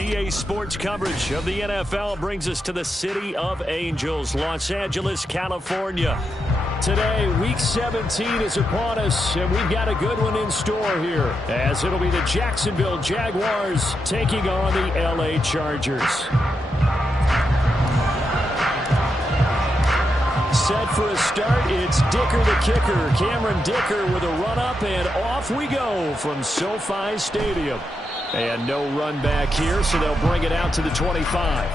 EA Sports coverage of the NFL brings us to the City of Angels, Los Angeles, California. Today, Week 17 is upon us, and we've got a good one in store here, as it'll be the Jacksonville Jaguars taking on the LA Chargers. Set for a start, it's Dicker the kicker. Cameron Dicker with a run-up, and off we go from SoFi Stadium. And no run back here, so they'll bring it out to the 25.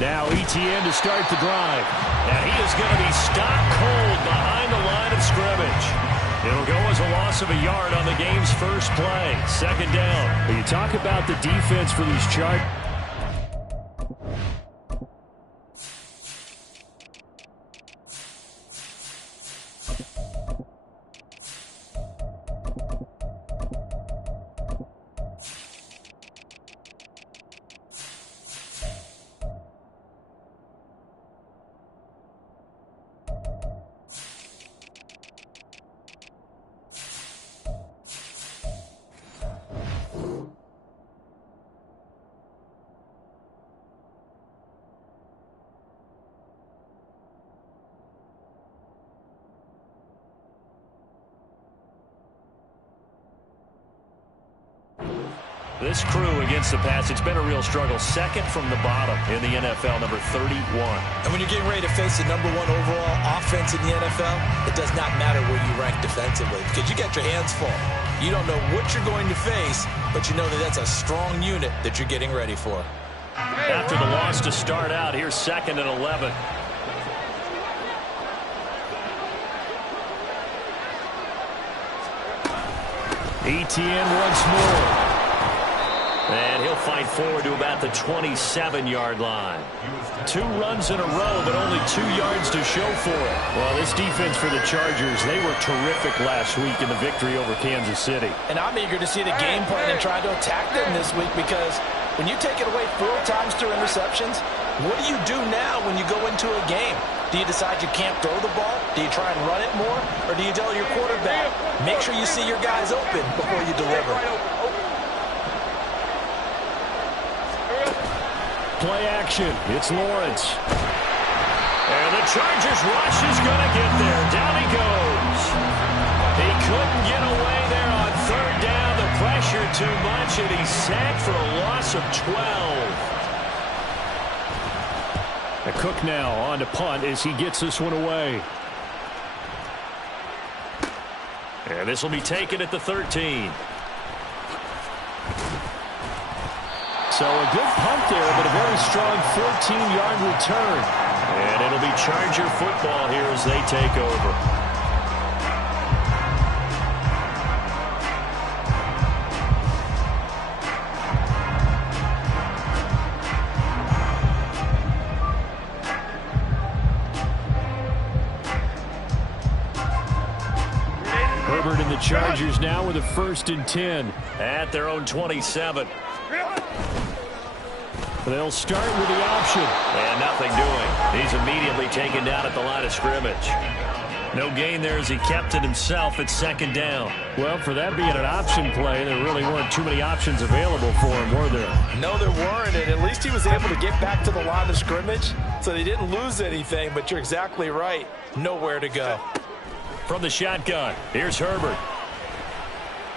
Now ETN to start the drive. And he is going to be stopped cold behind the line of scrimmage. It'll go as a loss of a yard on the game's first play. Second down. When you talk about the defense for these Chargers. This crew against the pass, it's been a real struggle. Second from the bottom in the NFL, number 31. And when you're getting ready to face the number 1 overall offense in the NFL, it does not matter where you rank defensively because you got your hands full. You don't know what you're going to face, but you know that that's a strong unit that you're getting ready for. After the loss to start out, here's 2nd and 11. ETN once more. And he'll fight forward to about the 27-yard line. 2 runs in a row, but only 2 yards to show for it. Well, this defense for the Chargers, they were terrific last week in the victory over Kansas City. And I'm eager to see the game plan and try to attack them this week because when you take it away 4 times through interceptions, what do you do now when you go into a game? Do you decide you can't throw the ball? Do you try and run it more? Or do you tell your quarterback, make sure you see your guys open before you deliver? Play action. It's Lawrence. And the Chargers rush is going to get there. Down he goes. He couldn't get away there on 3rd down. The pressure too much, and he's sacked for a loss of 12. A Cook now on to punt as he gets this one away. And this will be taken at the 13. So a good punt there, but a very strong 14-yard return. And it'll be Charger football here as they take over. Herbert and the Chargers now with a 1st and 10 at their own 27. They'll start with the option. And nothing doing. He's immediately taken down at the line of scrimmage. No gain there as he kept it himself at 2nd down. Well, for that being an option play, there really weren't too many options available for him, were there? No, there weren't, and at least he was able to get back to the line of scrimmage, so they didn't lose anything, but you're exactly right. Nowhere to go. From the shotgun, here's Herbert.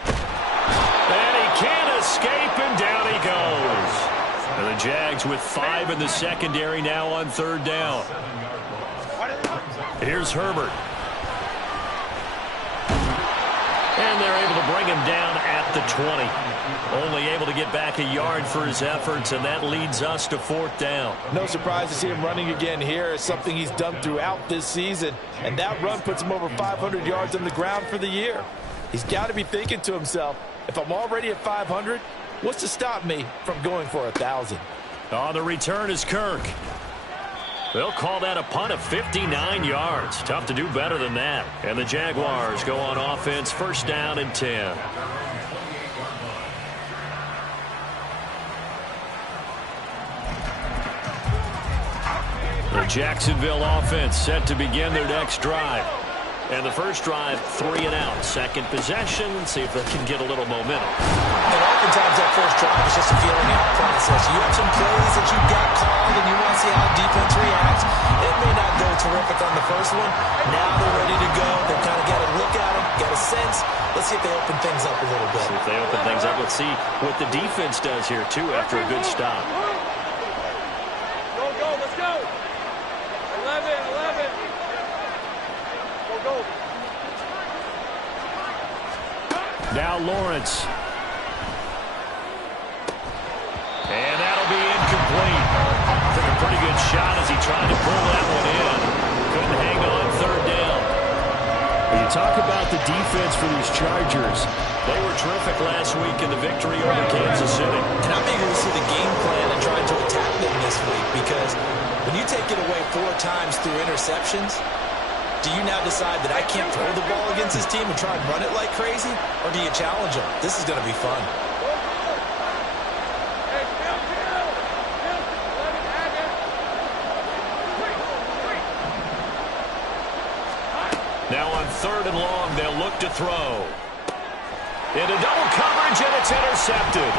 And he can't escape, and down he goes. And the Jags with 5 in the secondary now on 3rd down. Here's Herbert. And they're able to bring him down at the 20. Only able to get back a yard for his efforts, and that leads us to 4th down. No surprise to see him running again here. It's something he's done throughout this season. And that run puts him over 500 yards on the ground for the year. He's got to be thinking to himself, if I'm already at 500, what's to stop me from going for 1,000? On the return is Kirk. They'll call that a punt of 59 yards. Tough to do better than that. And the Jaguars go on offense, first down and 10. The Jacksonville offense set to begin their next drive. And the first drive, 3 and out. Second possession, see if they can get a little momentum. And oftentimes that first drive is just a feeling out process. You have some plays that you got called and you want to see how the defense reacts. It may not go terrific on the first one. Now they're ready to go. They kind of got a look at them, got a sense. Let's see if they open things up a little bit. See if they open things up. Let's see what the defense does here, too, after a good stop. Go, let's go. 11. Go. Now Lawrence. And that'll be incomplete. Took a pretty good shot as he tried to pull that one in. Couldn't hang on third down. When you talk about the defense for these Chargers, they were terrific last week in the victory over Kansas City. And I'm eager to see the game plan and trying to attack them this week, because when you take it away 4 times through interceptions, do you now decide that I can't throw the ball against this team and try and run it like crazy? Or do you challenge them? This is going to be fun. Now on 3rd and long, they'll look to throw. Into double coverage, and it's intercepted.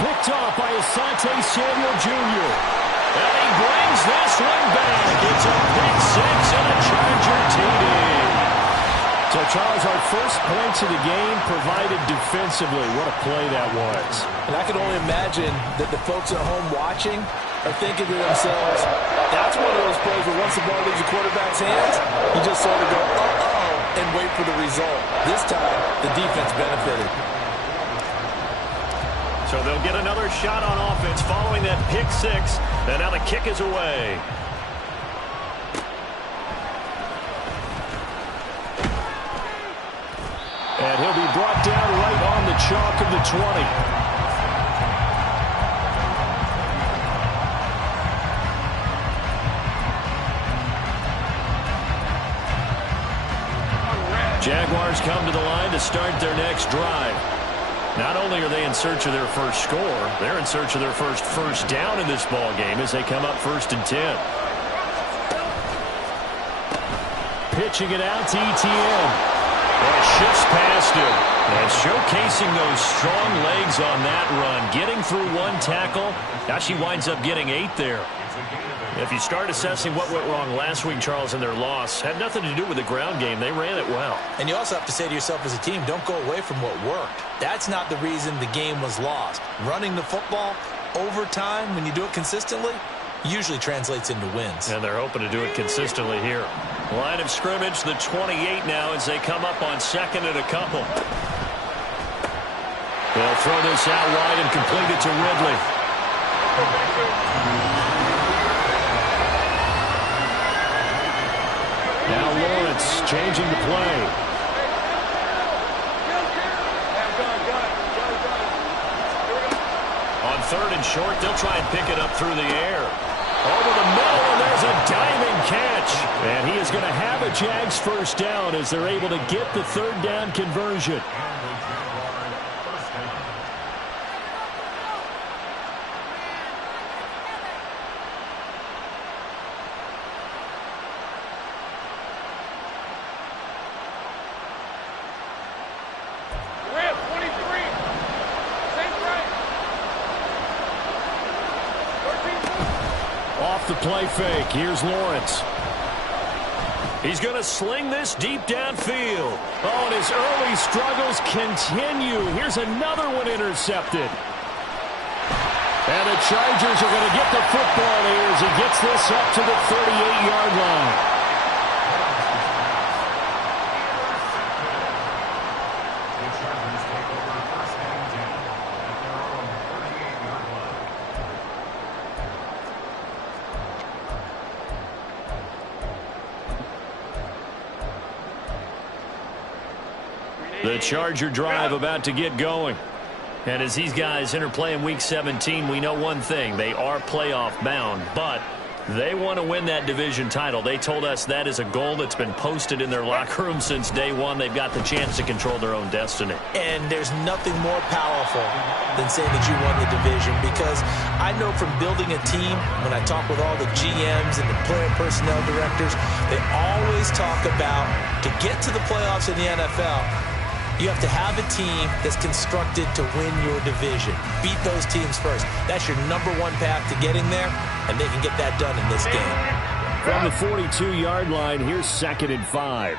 Picked off by Asante Samuel Jr. And he brings this one back. It's a pick 6 and a Charger TD. So, Charles, our first points of the game provided defensively. What a play that was. And I can only imagine that the folks at home watching are thinking to themselves, that's one of those plays where once the ball leaves the quarterback's hands, you just sort of go, uh-oh, and wait for the result. This time, the defense benefited. So they'll get another shot on offense following that pick 6. And now the kick is away. And he'll be brought down right on the chalk of the 20. Jaguars come to the line to start their next drive. Not only are they in search of their first score, they're in search of their first down in this ball game as they come up 1st and 10. Pitching it out to Etienne. And shifts past him. And showcasing those strong legs on that run. Getting through 1 tackle. Now she winds up getting 8 there. If you start assessing what went wrong last week, Charles, in their loss, had nothing to do with the ground game. They ran it well. And you also have to say to yourself as a team, don't go away from what worked. That's not the reason the game was lost. Running the football over time, when you do it consistently, usually translates into wins. And they're hoping to do it consistently here. Line of scrimmage, the 28 now as they come up on 2nd and a couple. They'll throw this out wide and complete it to Ridley. Now Lawrence changing the play. On 3rd and short, they'll try and pick it up through the air. Over the middle, and there's a diving catch. And he is going to have a Jags first down as they're able to get the 3rd down conversion. The play fake. Here's Lawrence. He's going to sling this deep downfield. Oh, and his early struggles continue. Here's another one intercepted. And the Chargers are going to get the football here as he gets this up to the 38-yard line. The Charger drive about to get going. And as these guys interplay in Week 17, we know one thing. They are playoff bound, but they want to win that division title. They told us that is a goal that's been posted in their locker room since day one. They've got the chance to control their own destiny. And there's nothing more powerful than saying that you won the division, because I know from building a team, when I talk with all the GMs and the player personnel directors, they always talk about, to get to the playoffs in the NFL, you have to have a team that's constructed to win your division. Beat those teams first. That's your number one path to getting there, and they can get that done in this game. From the 42-yard line, here's 2nd and 5.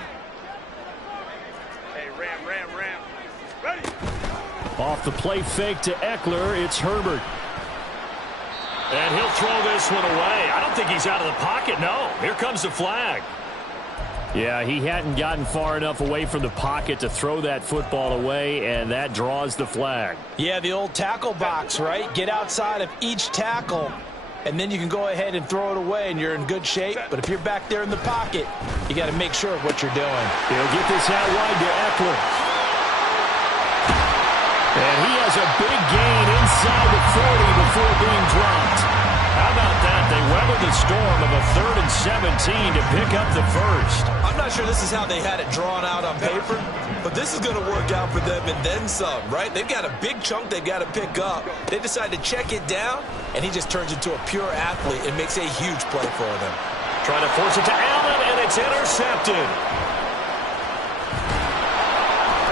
Hey, ram. Ready? Off the play fake to Eckler, it's Herbert. And he'll throw this one away. I don't think he's out of the pocket, no. Here comes the flag. Yeah, he hadn't gotten far enough away from the pocket to throw that football away, and that draws the flag. Yeah, the old tackle box, right? Get outside of each tackle, and then you can go ahead and throw it away, and you're in good shape. But if you're back there in the pocket, you got to make sure of what you're doing. He'll get this out wide to Eckler. And he has a big gain inside the 40 before being dropped. How about that? They weathered the storm of a 3rd and 17 to pick up the first. I'm not sure this is how they had it drawn out on paper, but this is going to work out for them and then some, right? They've got a big chunk they've got to pick up. They decide to check it down, and he just turns into a pure athlete and makes a huge play for them. Trying to force it to Allen, and it's intercepted.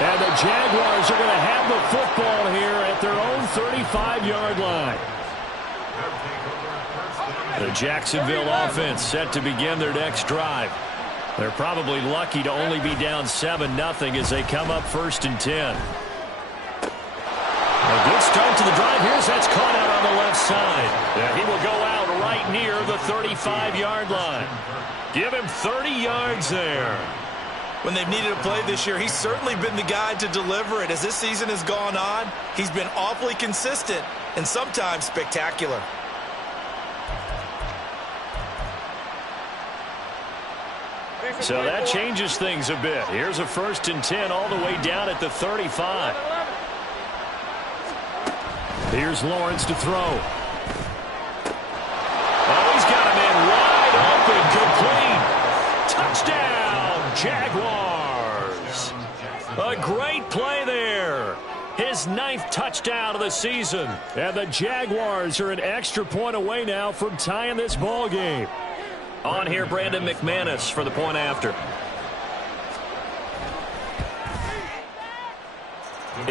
And the Jaguars are going to have the football here at their own 35-yard line. The Jacksonville offense set to begin their next drive. They're probably lucky to only be down 7-0 as they come up 1st and 10. A good start to the drive. That's caught out on the left side. And he will go out right near the 35-yard line. Give him 30 yards there. When they've needed a play this year, he's certainly been the guy to deliver it. As this season has gone on, he's been awfully consistent and sometimes spectacular. So that changes things a bit. Here's a 1st and 10 all the way down at the 35. Here's Lawrence to throw. Oh, he's got him in wide open, complete. Touchdown, Jaguars. A great play there. His 9th touchdown of the season. And the Jaguars are an extra point away now from tying this ball game. On here, Brandon McManus for the point after.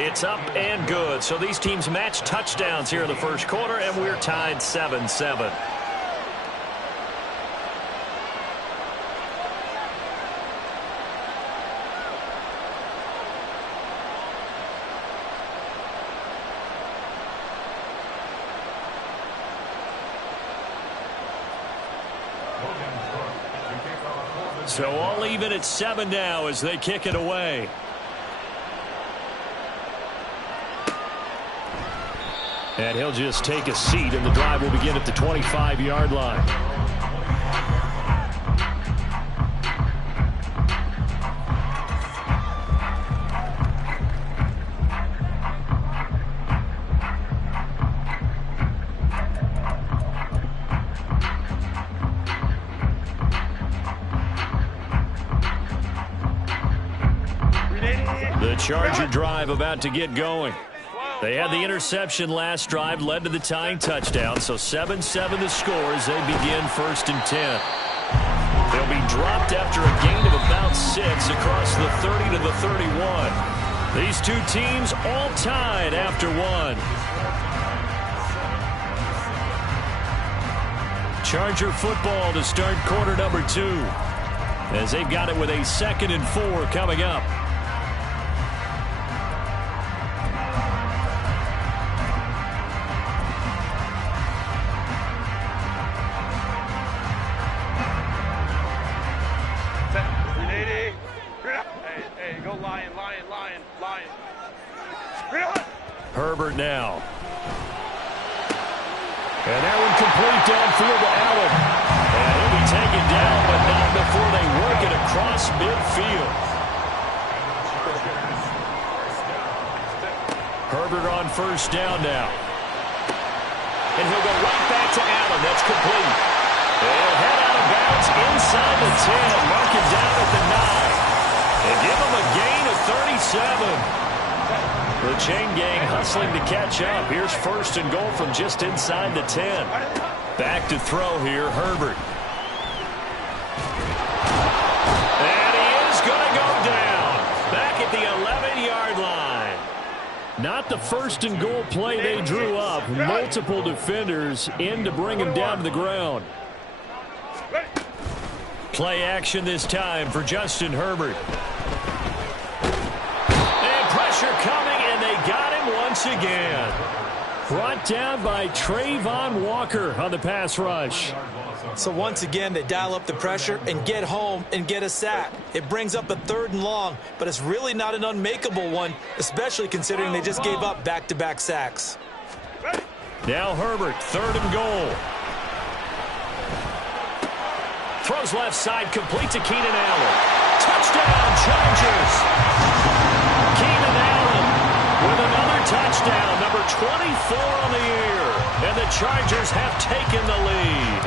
It's up and good. So these teams match touchdowns here in the first quarter, and we're tied 7-7. So all even at 7 now as they kick it away. And he'll just take a seat, and the drive will begin at the 25-yard line. The Charger drive about to get going. They had the interception last drive, led to the tying touchdown, so 7-7 the score as they begin 1st and 10. They'll be dropped after a gain of about 6 across the 30 to the 31. These two teams all tied after 1. Charger football to start quarter number 2, as they've got it with a 2nd and 4 coming up. Herbert now. And that one complete downfield to Allen. And he'll be taken down, but not before they work it across midfield. Herbert on first down now. And he'll go right back to Allen. That's complete. They'll head out of bounds inside the 10. Mark it down at the 9. And give him a gain of 37. The chain gang hustling to catch up. Here's first and goal from just inside the 10. Back to throw here, Herbert. And he is going to go down. Back at the 11-yard line. Not the first and goal play they drew up. Multiple defenders in to bring him down to the ground. Play action this time for Justin Herbert. And pressure coming, and they got him once again. Brought down by Trayvon Walker on the pass rush. So once again, they dial up the pressure and get home and get a sack. It brings up a 3rd and long, but it's really not an unmakeable one, especially considering they just gave up back-to-back sacks. Now Herbert, 3rd and goal. Throws left side, complete to Keenan Allen. Touchdown, Chargers! Keenan Allen with another touchdown, number 24 on the year. And the Chargers have taken the lead.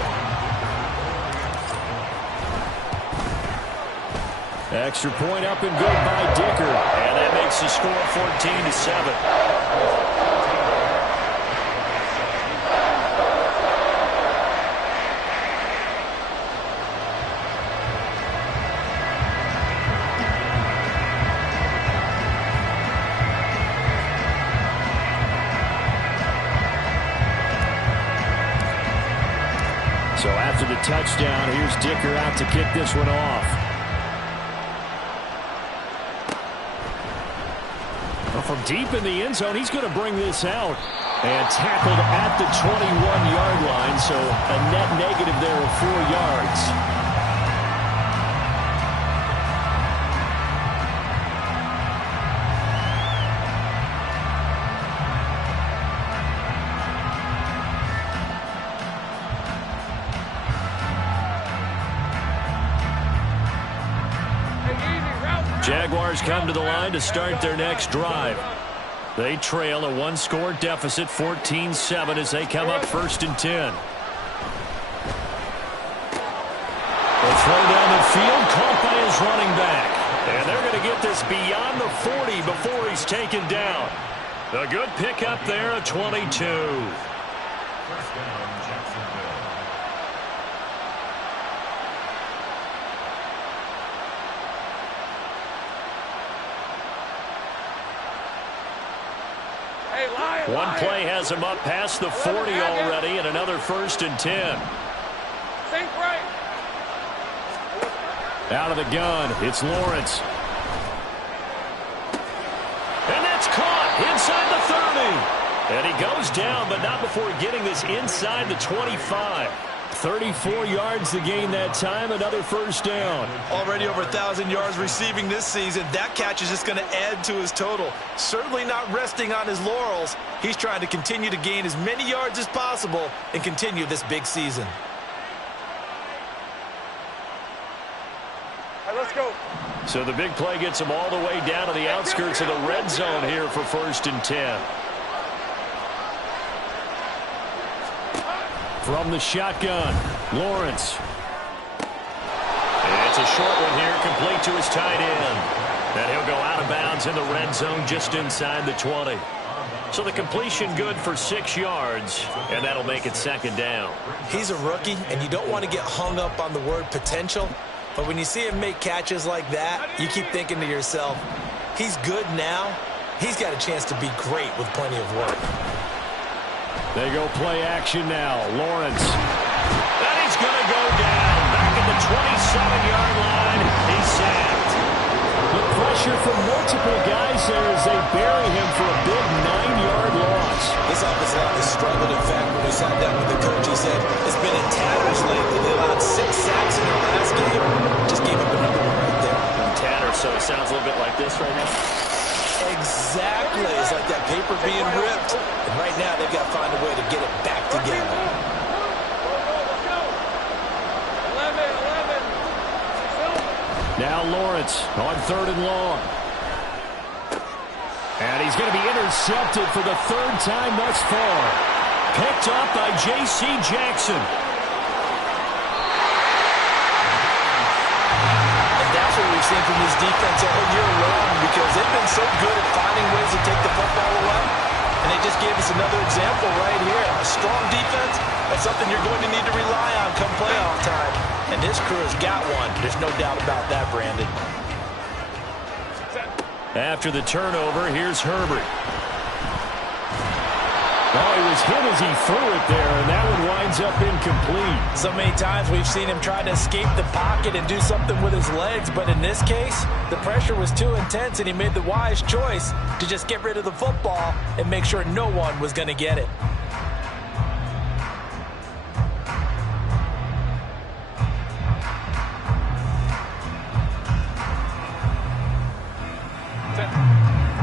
Extra point up and good by Dicker. And that makes the score 14-7. So after the touchdown, here's Dicker out to kick this one off. Well, from deep in the end zone, he's going to bring this out. And tackled at the 21-yard line, so a net negative there of 4 yards. Jaguars come to the line to start their next drive. They trail a 1-score deficit, 14-7, as they come up 1st and 10. They'll throw down the field, caught by his running back. And they're going to get this beyond the 40 before he's taken down. A good pickup there, a 22. One play has him up past the 40 already, and another 1st and 10. Out of the gun, it's Lawrence. And that's caught inside the 30. And he goes down, but not before getting this inside the 25. 34 yards to gain that time, another 1st down. Already over 1,000 yards receiving this season. That catch is just going to add to his total. Certainly not resting on his laurels. He's trying to continue to gain as many yards as possible and continue this big season. All right, let's go. So the big play gets him all the way down to the outskirts of the red zone here for 1st and 10. From the shotgun, Lawrence. And it's a short one here, complete to his tight end. And he'll go out of bounds in the red zone just inside the 20. So the completion good for 6 yards, and that'll make it 2nd down. He's a rookie, and you don't want to get hung up on the word potential. But when you see him make catches like that, you keep thinking to yourself, he's good now. He's got a chance to be great with plenty of work. They go play action now. Lawrence. And he's going to go down. Back at the 27-yard line. He's sacked. The pressure from multiple guys there as they bury him for a big 9-yard loss. This offensive line has struggled. In fact, when we sat down with the coach, he said it's been in tatters lately. They allowed 6 sacks in their last game. Just gave up another one right there. Tatters, so it sounds a little bit like this right now. Exactly. It's like that paper being ripped. And right now, they've got to find a way to get it back together. 11. Now Lawrence on 3rd and long. And And he's going to be intercepted for the third time thus far. Picked up by J.C. Jackson. And that's what we've seen from this defense all year long, because they've been so good at finding ways to take the football away. And they just gave us another example right here. A strong defense, that's something you're going to need to rely on come playoff time. And this crew has got one. There's no doubt about that, Brandon. After the turnover, here's Herbert. Oh, he was hit as he threw it there, and that one winds up incomplete. So many times we've seen him try to escape the pocket and do something with his legs, but in this case, the pressure was too intense, and he made the wise choice to just get rid of the football and make sure no one was going to get it.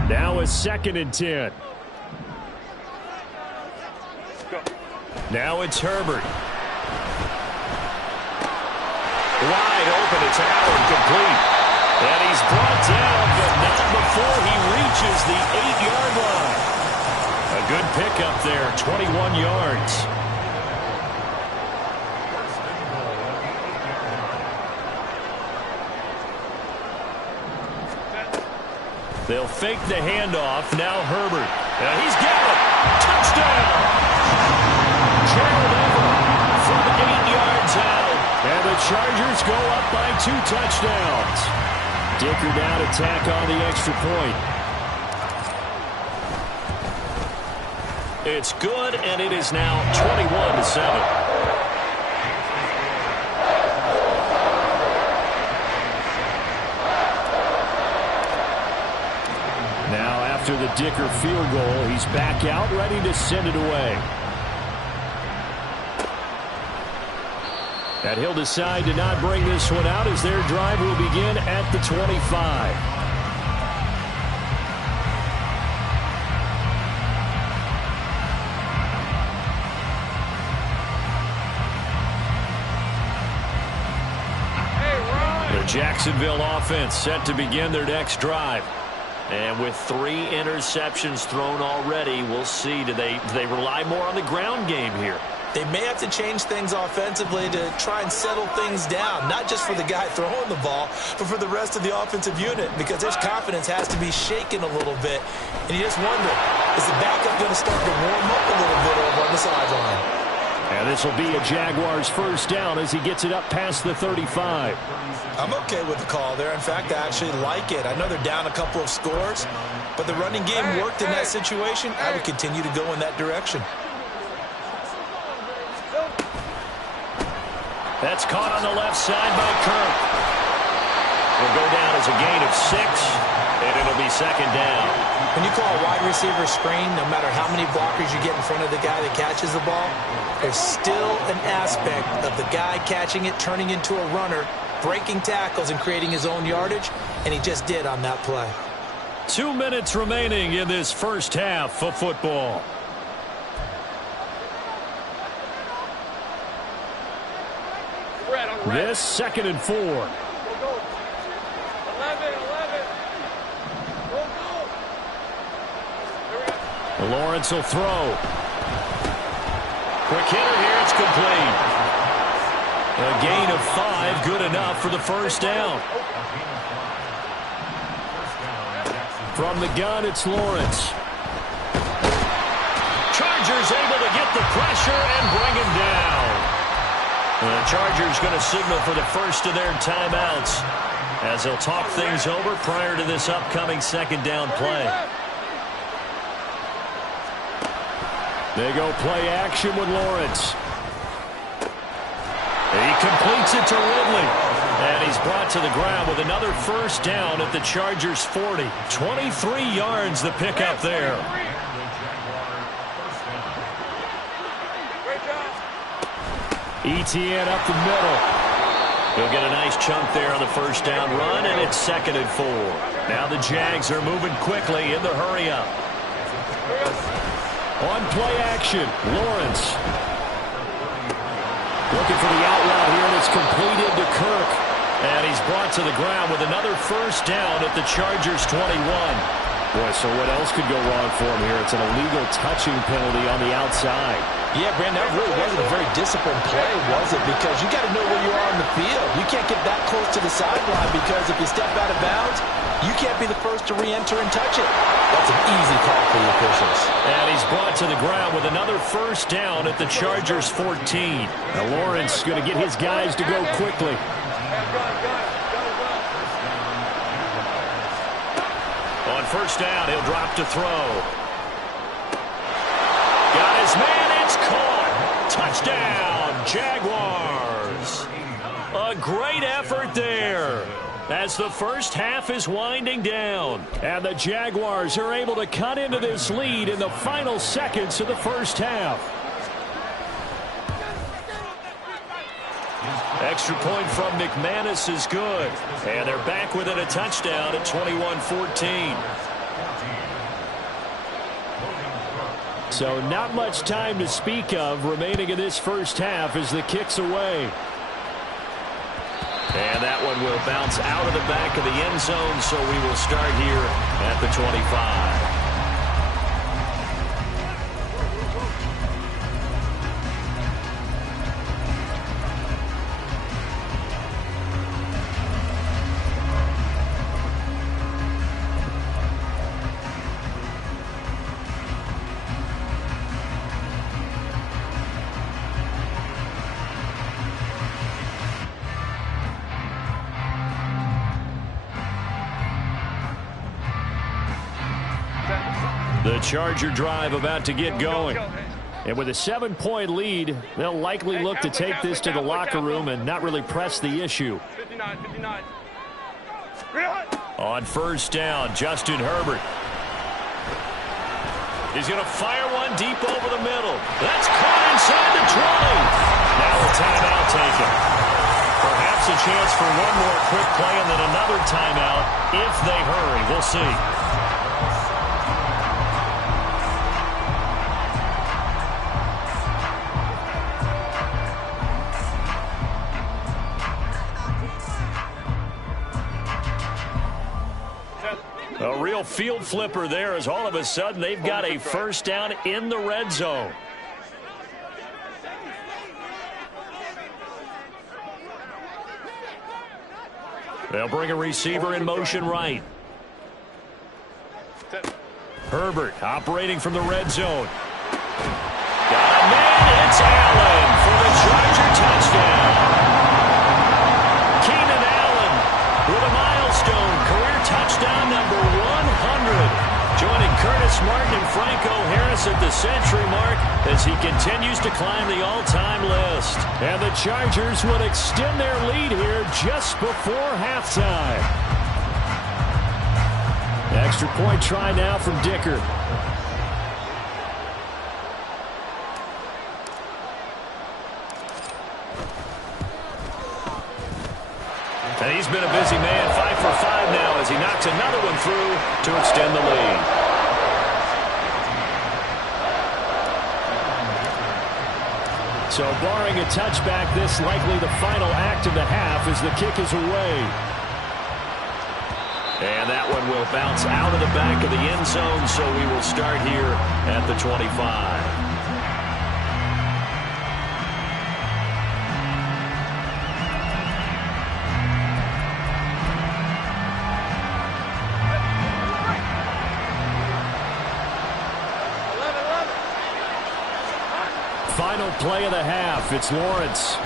Now a 2nd and 10. Now it's Herbert. Wide open, it's out and complete. And he's brought down, but not before he reaches the 8-yard line. A good pickup there, 21 yards. They'll fake the handoff. Now Herbert. And he's got it. Touchdown! Trailed over from 8 yards out. And the Chargers go up by 2 touchdowns. Dicker now to tack on the extra point. It's good, and it is now 21-7. After the Dicker field goal, he's back out, ready to send it away. And he'll decide to not bring this one out as their drive will begin at the 25. The Jacksonville offense set to begin their next drive. And with 3 interceptions thrown already, we'll see. Do they rely more on the ground game here? They may have to change things offensively to try and settle things down, not just for the guy throwing the ball, but for the rest of the offensive unit, because his confidence has to be shaken a little bit. And you just wonder, is the backup going to start to warm up a little bit over on the sideline? And this will be a Jaguars first down as he gets it up past the 35. I'm okay with the call there. In fact, I actually like it. I know they're down a couple of scores, but the running game worked in that situation. I would continue to go in that direction. That's caught on the left side by Kirk. Will go down as a gain of 6, and it'll be 2nd down. When you call a wide receiver screen, no matter how many blockers you get in front of the guy that catches the ball, there's still an aspect of the guy catching it, turning into a runner, breaking tackles and creating his own yardage, and he just did on that play. 2 minutes remaining in this first half of football. This 2nd and 4. Go. 11. Go. Lawrence will throw. Quick hitter here, it's complete. A gain of 5, good enough for the first down. From the gun, it's Lawrence. Chargers able to get the pressure and bring him down. The Chargers going to signal for the first of their timeouts as they'll talk things over prior to this upcoming 2nd down play. They go play action with Lawrence. He completes it to Ridley. And he's brought to the ground with another first down at the Chargers' 40. 23 yards the pickup there. ETN up the middle. He'll get a nice chunk there on the first down run, and it's 2nd and 4. Now the Jags are moving quickly in the hurry-up. On play action, Lawrence. Looking for the outlaw here, and it's completed to Kirk. And he's brought to the ground with another first down at the Chargers' 21. Boy, so what else could go wrong for him here? It's an illegal touching penalty on the outside. Yeah, Brandon, that really wasn't a very disciplined play, was it? Because you got to know where you are on the field. You can't get that close to the sideline because if you step out of bounds, you can't be the first to re-enter and touch it. That's an easy call for the officials. And he's brought to the ground with another first down at the Chargers' 14. Now Lawrence going to get his guys to go quickly. On first down, he'll drop to throw. Got his man, it's caught. Touchdown, Jaguars. A great effort there as the first half is winding down. And the Jaguars are able to cut into this lead in the final seconds of the first half. Extra point from McManus is good. And they're back within a touchdown at 21-14. So not much time to speak of remaining in this first half as the kick's away. And that one will bounce out of the back of the end zone, so we will start here at the 25. The Charger drive about to get going. And with a 7-point lead, they'll likely look to take this to the locker room and not really press the issue. On first down, Justin Herbert. He's going to fire one deep over the middle. That's caught inside the 20. Now a timeout taken. Perhaps a chance for one more quick play and then another timeout if they hurry. We'll see. A real field flipper there as all of a sudden they've got a first down in the red zone. They'll bring a receiver in motion right. Herbert operating from the red zone. Got a man, it's Allen for the Charger touchdown. Keenan Allen with a milestone career touchdown number 100. Joining Curtis Martin and Franco Harris at the century mark as he continues to climb the all-time list. And the Chargers would extend their lead here just before halftime. Extra point try now from Dicker. And he's been a busy man, 5 for 5 now as he knocks another one through to extend the lead. So barring a touchback, this likely the final act of the half as the kick is away. And that one will bounce out of the back of the end zone, so we will start here at the 25. Final play of the half. It's Lawrence.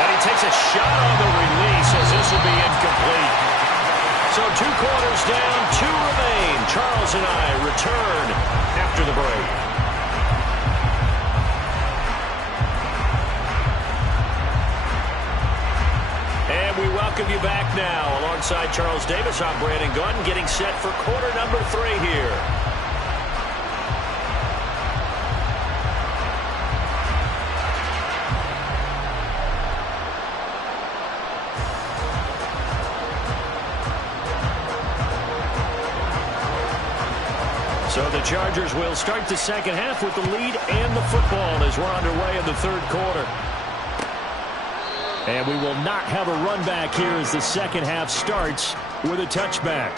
And he takes a shot on the release as this will be incomplete. So 2 quarters down, 2 remain. Charles and I return after the break. And we welcome you back now. Alongside Charles Davis, I'm Brandon Gaudin getting set for quarter number 3 here. So the Chargers will start the second half with the lead and the football as we're underway in the third quarter. And we will not have a run back here as the second half starts with a touchback.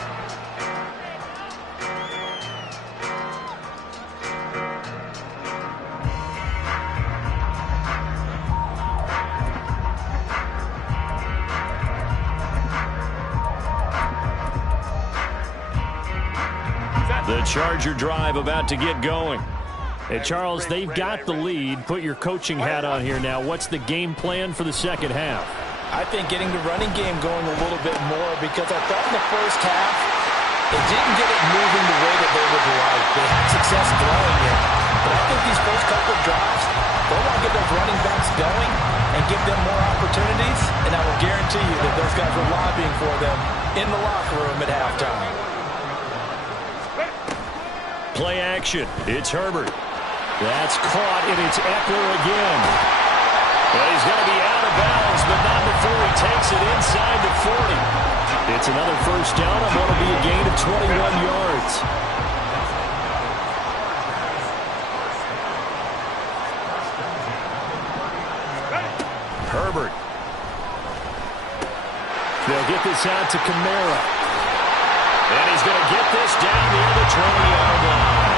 Charger drive about to get going. Hey, Charles, they've got the lead. Put your coaching hat on here now. What's the game plan for the second half? I think getting the running game going a little bit more, because I thought in the first half they didn't get it moving the way that they would like. They had success throwing it. But I think these first couple of drives, they want to get those running backs going and give them more opportunities, and I will guarantee you that those guys were lobbying for them in the locker room at halftime. Play action. It's Herbert. That's caught, and it's Eckler again. Well, he's going to be out of bounds, but not before he takes it inside the 40. It's another first down, and that'll be a gain of 21 yards. Herbert. They'll get this out to Kamara. And he's going to get this down near the 20-yard line.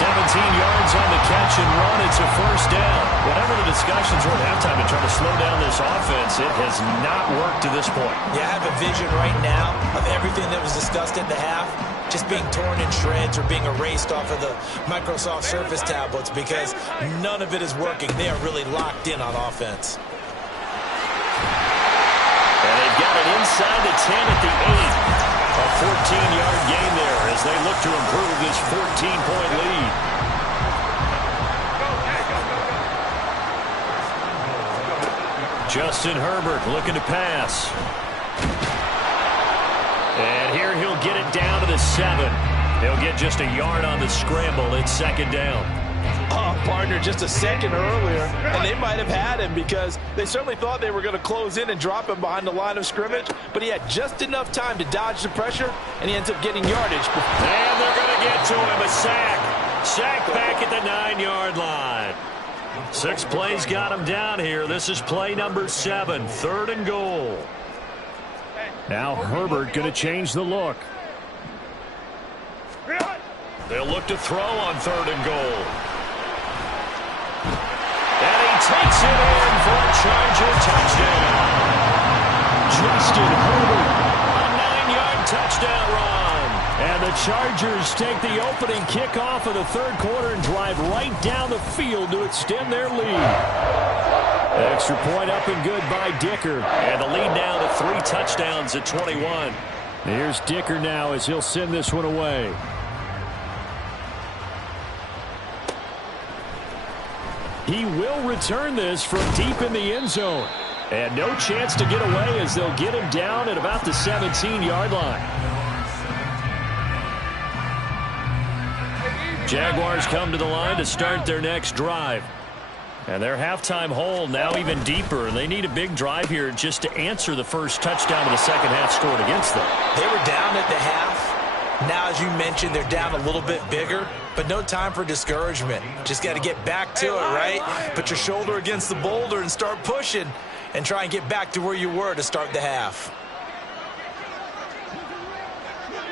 17 yards on the catch and run. It's a first down. Whatever the discussions were at halftime to try to slow down this offense, it has not worked to this point. Yeah, I have a vision right now of everything that was discussed at the half just being torn in shreds or being erased off of the Microsoft Surface tablets, because none of it is working. They are really locked in on offense. And they've got it inside the 10 at the 8. A 14-yard gain there as they look to improve this 14-point lead. Justin Herbert looking to pass. And here he'll get it down to the 7. He'll get just a yard on the scramble. It's second down. Oh, partner, just a second earlier, and they might have had him, because they certainly thought they were going to close in and drop him behind the line of scrimmage, but he had just enough time to dodge the pressure, and he ends up getting yardage. And they're going to get to him. A sack. Sack back at the 9-yard line. 6 plays got him down here. This is play number 7, 3rd and goal. Now Herbert going to change the look. They'll look to throw on 3rd and goal. And he takes it in for a Charger touchdown. Justin Herbert, a 9-yard touchdown run. And the Chargers take the opening kickoff of the 3rd quarter and drive right down the field to extend their lead. Extra point up and good by Dicker. And the lead now to 3 touchdowns at 21. Here's Dicker now as he'll send this one away. He will return this from deep in the end zone. And no chance to get away as they'll get him down at about the 17-yard line. Jaguars come to the line to start their next drive. And their halftime hole now even deeper. They need a big drive here just to answer the first touchdown of the second half scored against them. They were down at the half. Now, as you mentioned, they're down a little bit bigger, but no time for discouragement. Just got to get back to it, right? Put your shoulder against the boulder and start pushing and try and get back to where you were to start the half.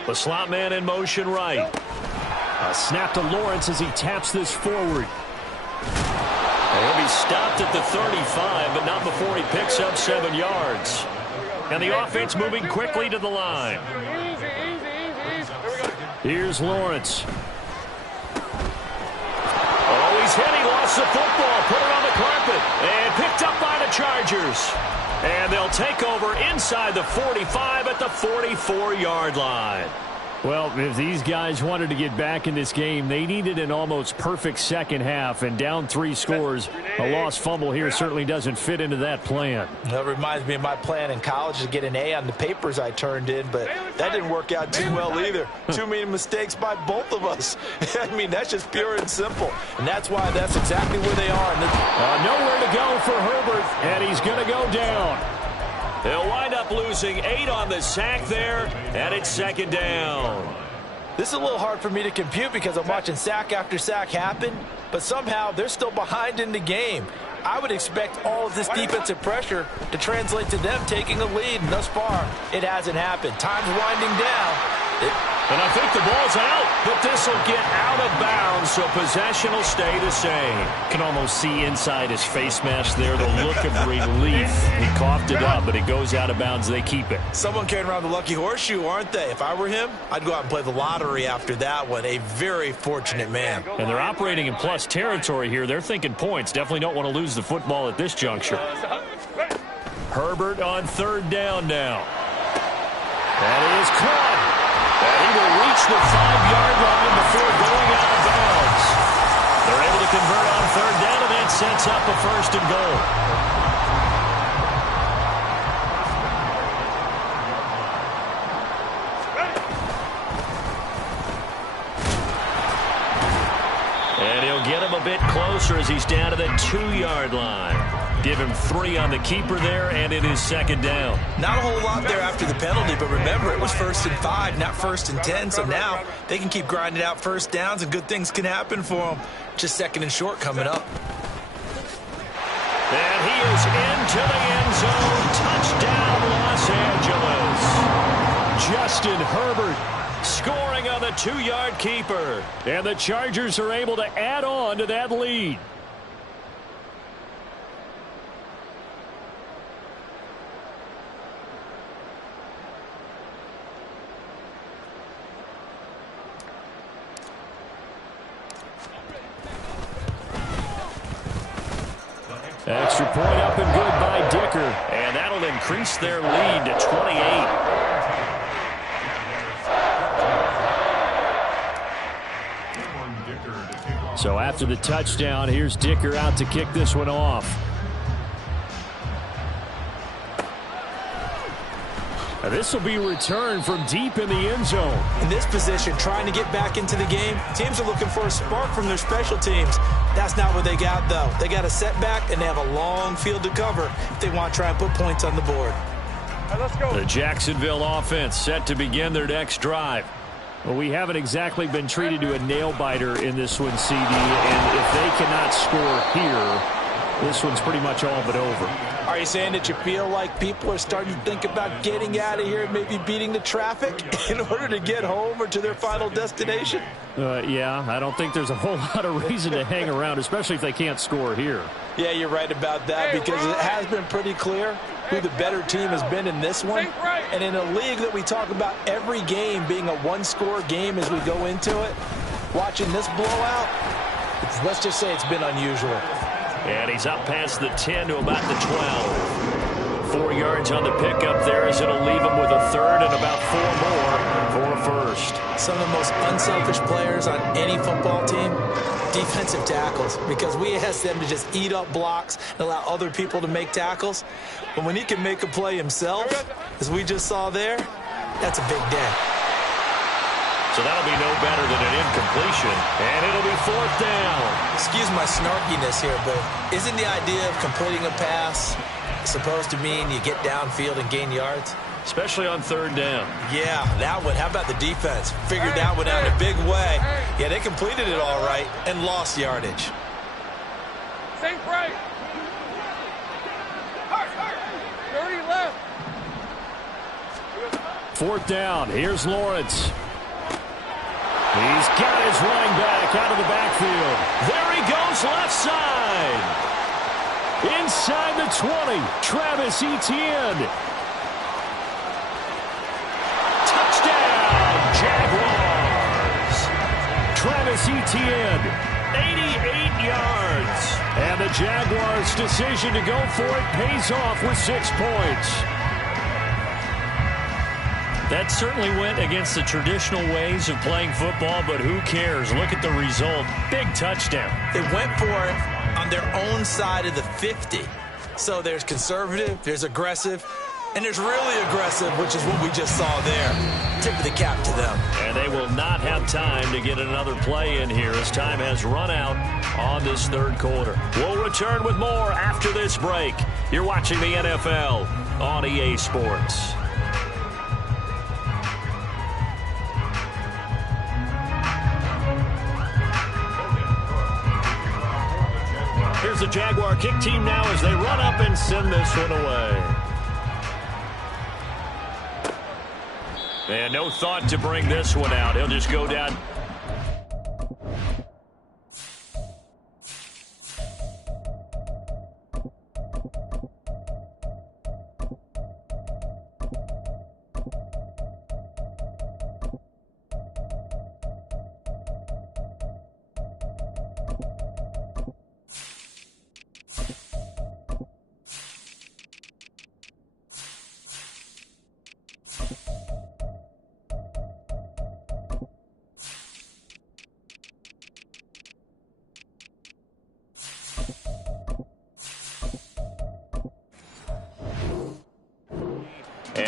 The slot man in motion right. A snap to Lawrence as he taps this forward. And he'll be stopped at the 35, but not before he picks up 7 yards. And the offense moving quickly to the line. Here's Lawrence. Oh, he's hit. He lost the football. Put it on the carpet. And picked up by the Chargers. And they'll take over inside the 45 at the 44-yard line. Well, if these guys wanted to get back in this game, they needed an almost perfect second half, and down 3 scores. A lost fumble here certainly doesn't fit into that plan. That reminds me of my plan in college to get an A on the papers I turned in, but that didn't work out too well either. Too many mistakes by both of us. I mean, that's just pure and simple, and that's why that's exactly where they are. Nowhere to go for Herbert, and he's going to go down. They'll wind up losing 8 on the sack there, and it's second down. This is a little hard for me to compute because I'm watching sack after sack happen, but somehow they're still behind in the game. I would expect all of this defensive pressure to translate to them taking a lead, and thus far, it hasn't happened. Time's winding down. And I think the ball's out, but this this will get out of bounds, so possession will stay the same. Can almost see inside his face mask there the look of relief. He coughed it up, but it goes out of bounds. They keep it. Someone carrying around the lucky horseshoe, aren't they? If I were him, I'd go out and play the lottery after that one. A very fortunate man. And they're operating in plus territory here. They're thinking points. Definitely don't want to lose the football at this juncture. Herbert on third down now. That is caught. And he will reach the 5-yard line before going out of bounds. They're able to convert on third down, and that sets up a 1st and goal. And he'll get him a bit closer as he's down to the 2-yard line. Give him 3 on the keeper there, and it is 2nd down. Not a whole lot there after the penalty, but remember, it was 1st and 5, not 1st and 10, so now they can keep grinding out first downs, and good things can happen for them. Just 2nd and short coming up. And he is into the end zone. Touchdown, Los Angeles. Justin Herbert scoring on the 2-yard keeper. And the Chargers are able to add on to that lead. Extra point up and good by Dicker. And that'll increase their lead to 28. So after the touchdown, here's Dicker out to kick this one off. Now this will be returned from deep in the end zone. In this position, trying to get back into the game, teams are looking for a spark from their special teams. That's not what they got, though. They got a setback, and they have a long field to cover if they want to try and put points on the board. Right, let's go. The Jacksonville offense set to begin their next drive. Well, we haven't exactly been treated to a nail-biter in this one, CD, and if they cannot score here, this one's pretty much all but over. Are you saying that you feel like people are starting to think about getting out of here and maybe beating the traffic in order to get home or to their final destination? Yeah, I don't think there's a whole lot of reason to hang around, especially if they can't score here. Yeah, you're right about that, because it has been pretty clear who the better team has been in this one. And in a league that we talk about every game being a one-score game as we go into it, watching this blowout, let's just say it's been unusual. And he's up past the 10 to about the 12. 4 yards on the pickup there as it'll leave him with a 3rd and about 4 more for a 1st. Some of the most unselfish players on any football team, defensive tackles, because we ask them to just eat up blocks and allow other people to make tackles. But when he can make a play himself, as we just saw there, that's a big day. So that'll be no better than an incompletion, and it'll be 4th down. Excuse my snarkiness here, but isn't the idea of completing a pass supposed to mean you get downfield and gain yards? Especially on 3rd down. Yeah, that one. How about the defense? Figured that one out in a big way. Yeah, they completed it all right and lost yardage. Think right. 30 left. 4th down. Here's Lawrence. He's got his running back out of the backfield. There he goes left side. Inside the 20, Travis Etienne. Touchdown, Jaguars. Travis Etienne, 88 yards. And the Jaguars' decision to go for it pays off with 6 points. That certainly went against the traditional ways of playing football, but who cares? Look at the result. Big touchdown. They went for it on their own side of the 50. So there's conservative, there's aggressive, and there's really aggressive, which is what we just saw there. Tip of the cap to them. And they will not have time to get another play in here as time has run out on this 3rd quarter. We'll return with more after this break. You're watching the NFL on EA Sports. Here's the Jaguar kick team now as they run up and send this one away. And no thought to bring this one out. He'll just go down.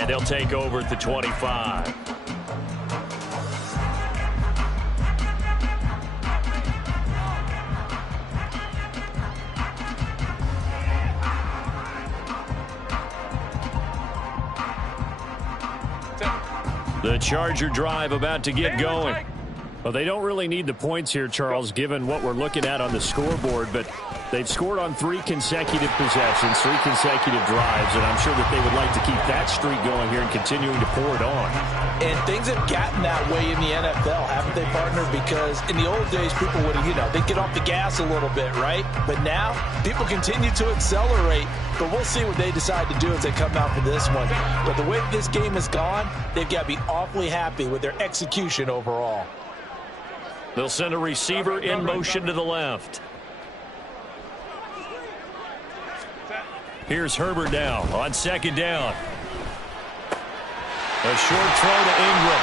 and they'll take over at the 25. The Charger drive about to get going. Well, they don't really need the points here, Charles, given what we're looking at on the scoreboard, but they've scored on 3 consecutive possessions, 3 consecutive drives, and I'm sure that they would like to keep that streak going here and continuing to pour it on. And things have gotten that way in the NFL, haven't they, partner? Because in the old days, people would, they'd get off the gas a little bit, right? But now, people continue to accelerate, but we'll see what they decide to do as they come out for this one. But the way this game has gone, they've got to be awfully happy with their execution overall. They'll send a receiver in motion to the left. Here's Herbert now on 2nd down. A short throw to Ingram.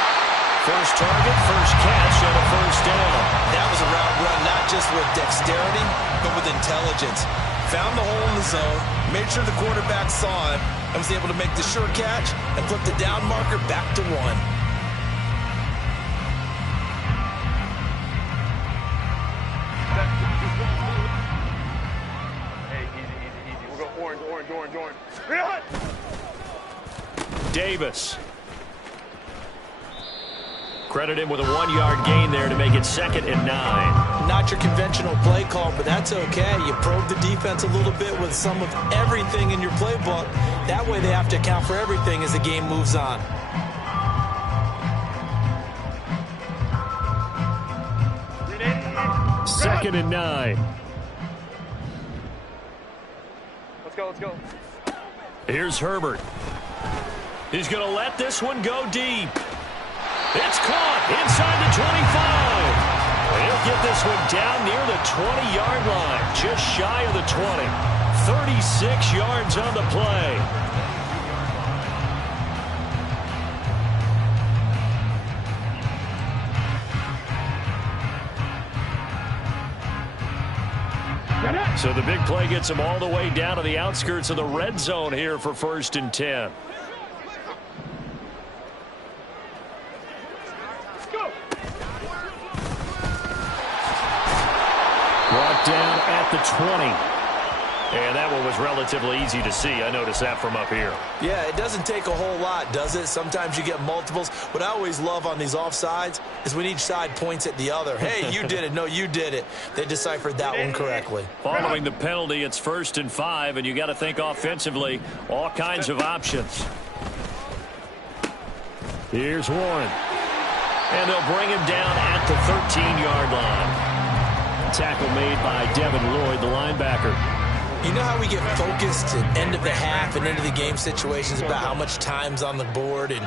First target, first catch, and a first down. That was a route run, not just with dexterity, but with intelligence. Found the hole in the zone, made sure the quarterback saw it, and was able to make the sure catch and flip the down marker back to 1. Davis. Credit him with a 1-yard gain there to make it 2nd and 9. Not your conventional play call, but that's okay. You probe the defense a little bit with some of everything in your playbook. That way they have to account for everything as the game moves on. Second and 9. Let's go, let's go. Here's Herbert. He's going to let this one go deep. It's caught inside the 25. He'll get this one down near the 20-yard line, just shy of the 20. 36 yards on the play. So the big play gets him all the way down to the outskirts of the red zone here for 1st and 10. Brought down at the 20. And that one was relatively easy to see. I noticed that from up here. Yeah, it doesn't take a whole lot, does it? Sometimes you get multiples. What I always love on these offsides is when each side points at the other. Hey, you did it. No, you did it. They deciphered that one correctly. Following the penalty, it's 1st and 5, and you got to think offensively, all kinds of options. Here's Warren. And they'll bring him down at the 13-yard line. Tackle made by Devin Lloyd, the linebacker. You know how we get focused at end of the half and end of the game situations about how much time's on the board and,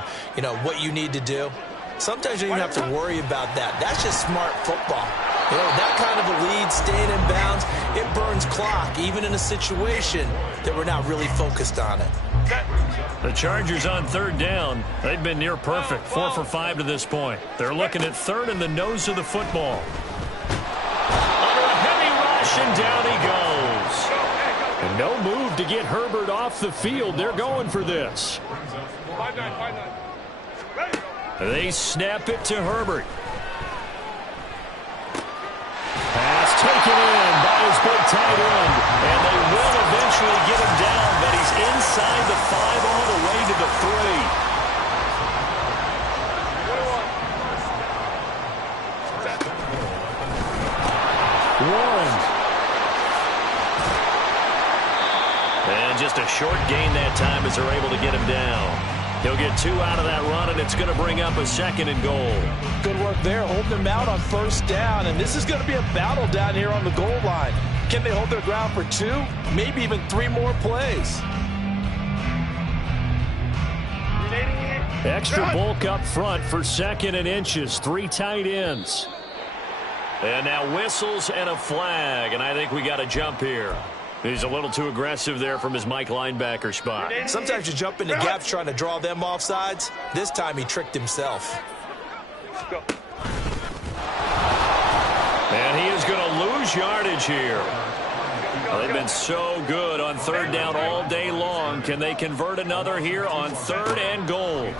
what you need to do? Sometimes you don't even have to worry about that. That's just smart football. That kind of a lead, staying in bounds, it burns clock, even in a situation that we're not really focused on it. The Chargers on 3rd down. They've been near perfect, 4 for 5 to this point. They're looking at 3rd and the nose of the football. Under a heavy rush, and down he goes. And no move to get Herbert off the field. They're going for this. 5-9. They snap it to Herbert. Pass taken in by his big tight end. And they will eventually get him down, but he's inside the 5 all the way to the 3. Warren. And just a short gain that time as they're able to get him down. He'll get 2 out of that run, and it's going to bring up a 2nd and goal. Good work there, holding them out on 1st down, and this is going to be a battle down here on the goal line. Can they hold their ground for 2, maybe even 3 more plays? Extra bulk up front for 2nd and inches, 3 tight ends. And now whistles and a flag, and I think we got a jump here. He's a little too aggressive there from his Mike linebacker spot. Sometimes you jump into gaps trying to draw them off sides. This time he tricked himself. And he is going to lose yardage here. Well, they've been so good on third down all day long. Can they convert another here on 3rd and goal?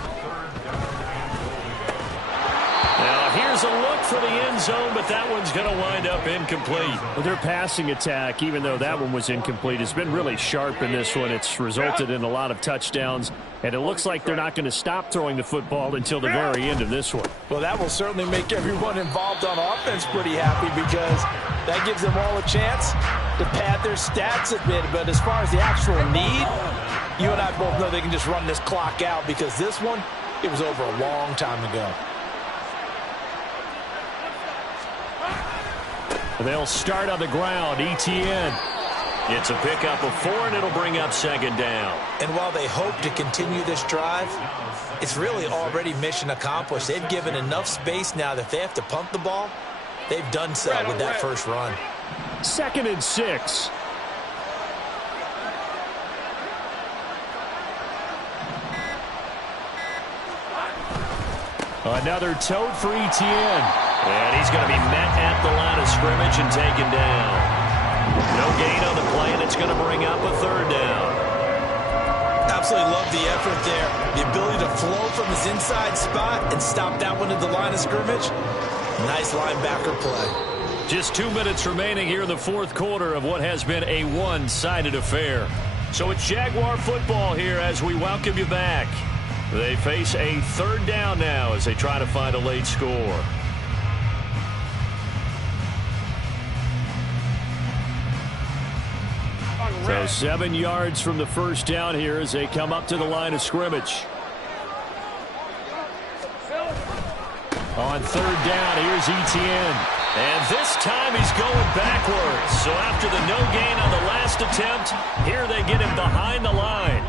Now, here's a look for the end zone, but that one's going to wind up incomplete. Well, their passing attack, even though that one was incomplete, has been really sharp in this one. It's resulted in a lot of touchdowns, and it looks like they're not going to stop throwing the football until the very end of this one. Well, that will certainly make everyone involved on offense pretty happy because that gives them all a chance to pad their stats a bit. But as far as the actual need, you and I both know they can just run this clock out because this one, it was over a long time ago. They'll start on the ground. ETN. It's a pickup of 4, and it'll bring up 2nd down. And while they hope to continue this drive, it's really already mission accomplished. They've given enough space now that if they have to punt the ball, they've done so with that first run. 2nd and 6. Another tote for ETN. And he's going to be met at the line of scrimmage and taken down. No gain on the play, and it's going to bring up a 3rd down. Absolutely love the effort there. The ability to flow from his inside spot and stop that one at the line of scrimmage. Nice linebacker play. Just 2 minutes remaining here in the 4th quarter of what has been a one-sided affair. So it's Jaguar football here as we welcome you back. They face a 3rd down now as they try to find a late score. So 7 yards from the first down here as they come up to the line of scrimmage. On 3rd down, here's ETN. And this time he's going backwards. So after the no gain on the last attempt, here they get him behind the line.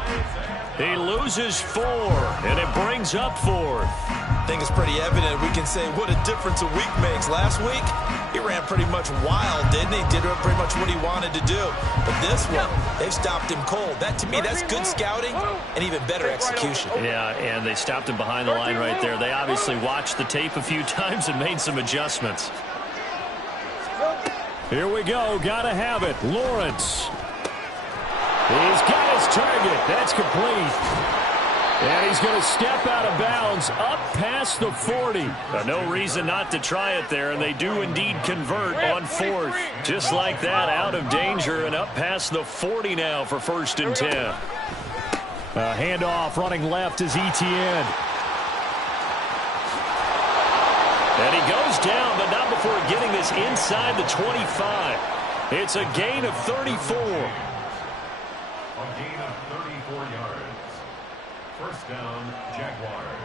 He loses 4, and it brings up 4th. I think it's pretty evident we can say what a difference a week makes. Last week, he ran pretty much wild, didn't he? Did pretty much what he wanted to do. But this one, they've stopped him cold. That, to me, that's good scouting and even better execution. Yeah, and they stopped him behind the line right there. They obviously watched the tape a few times and made some adjustments. Here we go. Got to have it. Lawrence. He's got his target. That's complete. And he's going to step out of bounds up past the 40. No reason not to try it there, and they do indeed convert on 4th. Just like that, out of danger and up past the 40 now for 1st and 10. Handoff running left is ETN. And he goes down, but not before getting this inside the 25. It's a gain of 34. A gain of 34 yards. 1st down, Jaguars.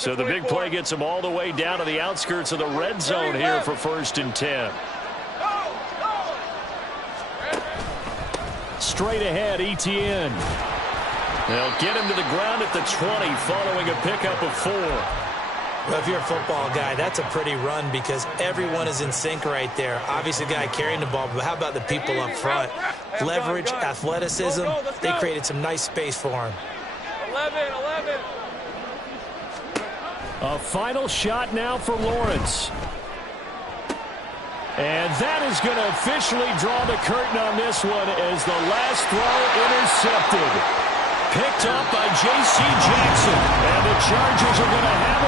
So the big play gets them all the way down to the outskirts of the red zone here for 1st and 10. Straight ahead, ETN. They'll get him to the ground at the 20 following a pickup of 4. Well, if you're a football guy, that's a pretty run because everyone is in sync right there. Obviously, the guy carrying the ball, but how about the people up front? Leverage, athleticism, they created some nice space for him. 11. A final shot now for Lawrence. And that is going to officially draw the curtain on this one as the last throw intercepted. Picked up by J.C. Jackson. And the Chargers are going to have it